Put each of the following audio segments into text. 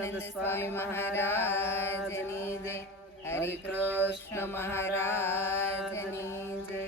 સહજાનંદ સ્વામી મહારાજની જય, હરિ કૃષ્ણ મહારાજની જય।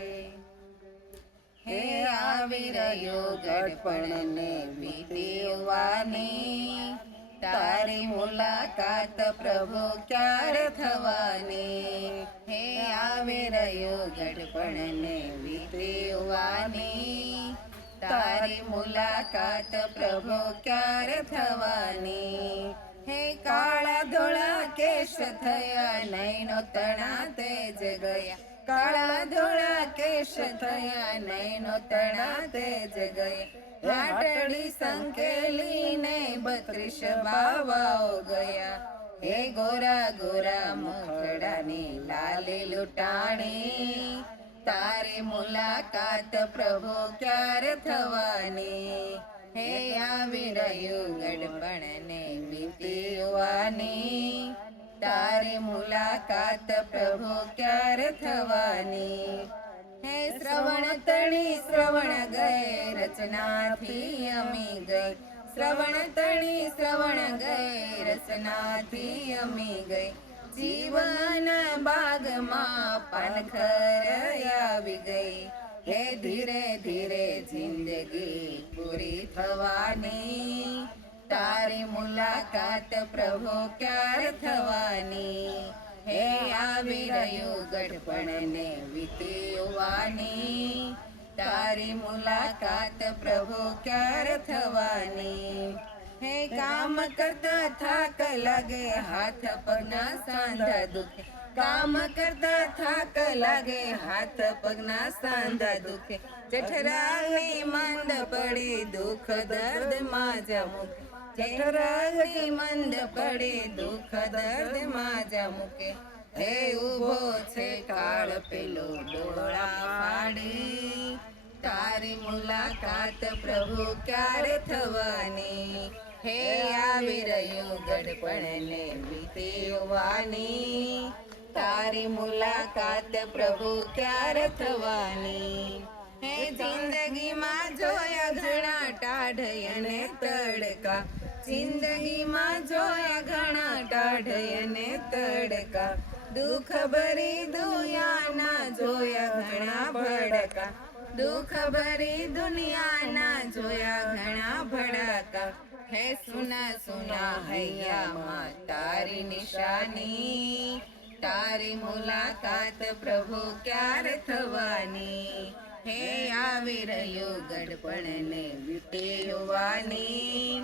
હે આવી રહ્યો ગઢપણને વીતવાની, તારી મુલાકાત પ્રભુ ક્યારે થવાની। હે આવી રહ્યો ગઢપણને વીતવાની, તારી મુલાકાત પ્રભુ ક્યારે થવાની। હે કાળા ધોળા કેશ થયા, નૈનો તણા તેજ ગયા। કાળા ધોળા કેશ થયા, નૈનો તણા તેજ ગયા। લાટડી સંકેલી ને 32 બાવાઓ ગયા। હે ગોરા ગોરા મુખડાની લાલી લૂંટાણી, તારી મુલાકાત પ્રભુ ક્યારે થવાની। હે આવી રહ્યું ગઢપણને વીતવાની, તારી મુલાકાત પ્રભુ ક્યારે થવાની। હે શ્રવણ તણી શ્રવણ ગયે, રચનાથી અમી ગઈ। શ્રવણ તણી શ્રવણ ગયે, રચનાથી અમી ગઈ। જીવન બાગમાં પાનખર આવી ગઈ। હે ધીરે ધીરે જિંદગી પૂરી થવાની, તારી મુલાકાત પ્રભુ ક્યારે થવાની। હે આવી રહ્યું ગઢપણને વીતવાની, તારી મુલાકાત પ્રભુ ક્યારે થવાની। હે કામ કરતા થાક લાગે, હાથ પગના સાંધા દુખે। કામ કરતા થાક લાગે, હાથ પગના સાંધા દુખે। જઠરાગ્નિ મંદ પડી, દુઃખ દર્દ માજા મૂકે। જઠરાગ્નિ મંદ પડી, દુઃખ દર્દ માજા મૂકે। હે ઊભો છે કાળ પેલો ડોળા ફાડી, તારી મુલાકાત પ્રભુ ક્યારે થવાની। હે આવી રહ્યું ગઢપણને વીતવાની, તારી મુલાકાત પ્રભુ ક્યારે થવાની। હે જિંદગીમાં જોયા ઘણા ટાઢ અને તડકા। જિંદગીમાં જોયા ઘણા ટાઢ અને તડકા। દુઃખ ભરી દુનિયાના જોયા ઘણા ભડકા। દુઃખ ભરી દુનિયાના જોયા ઘણા ભડકા। હે સુના સુના હૈયામાં તારી નિશાની, તારી મુલાકાત પ્રભુ ક્યારે થવાની। હે આવી રહ્યું ગઢપણને વીતવાની,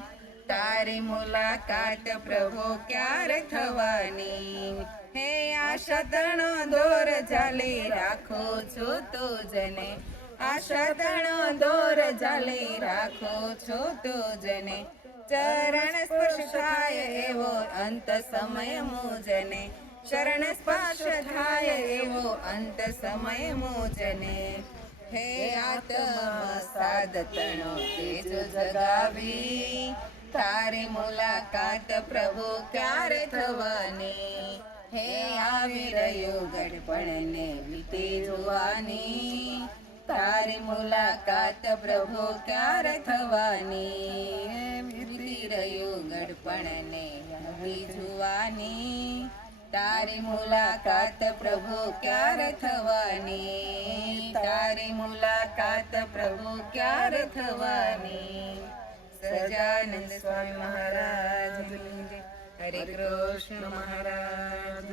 તારી મુલાકાત પ્રભુ ક્યારે થવાની। હે આશા તણો દોર ઝાલી રાખો છો તો જને। આશા તણો દોર ઝાલી રાખો છો તો જને। ચરણ સ્પર્શ થાય એવો અંત સમય મુજને। શરણ સ્પર્શ થાય એવો અંત સમય મુજને। હે આત્મ સાધતણો તેજ જગાવી, તારી મુલાકાત પ્રભુ ક્યારે થવાની। હે આવી રહ્યું ગઢપણને વીતવાની, તારી મુલાકાત પ્રભુ ક્યારે થવાની। વીતી રહ્યું ગઢપણને વીતવાની, તારી મુલાકાત પ્રભુ ક્યારે થવાની। તારી મુલાકાત પ્રભુ ક્યારે થવાની। સહજાનંદ સ્વામી મહારાજ, હરે કૃષ્ણ મહારાજ।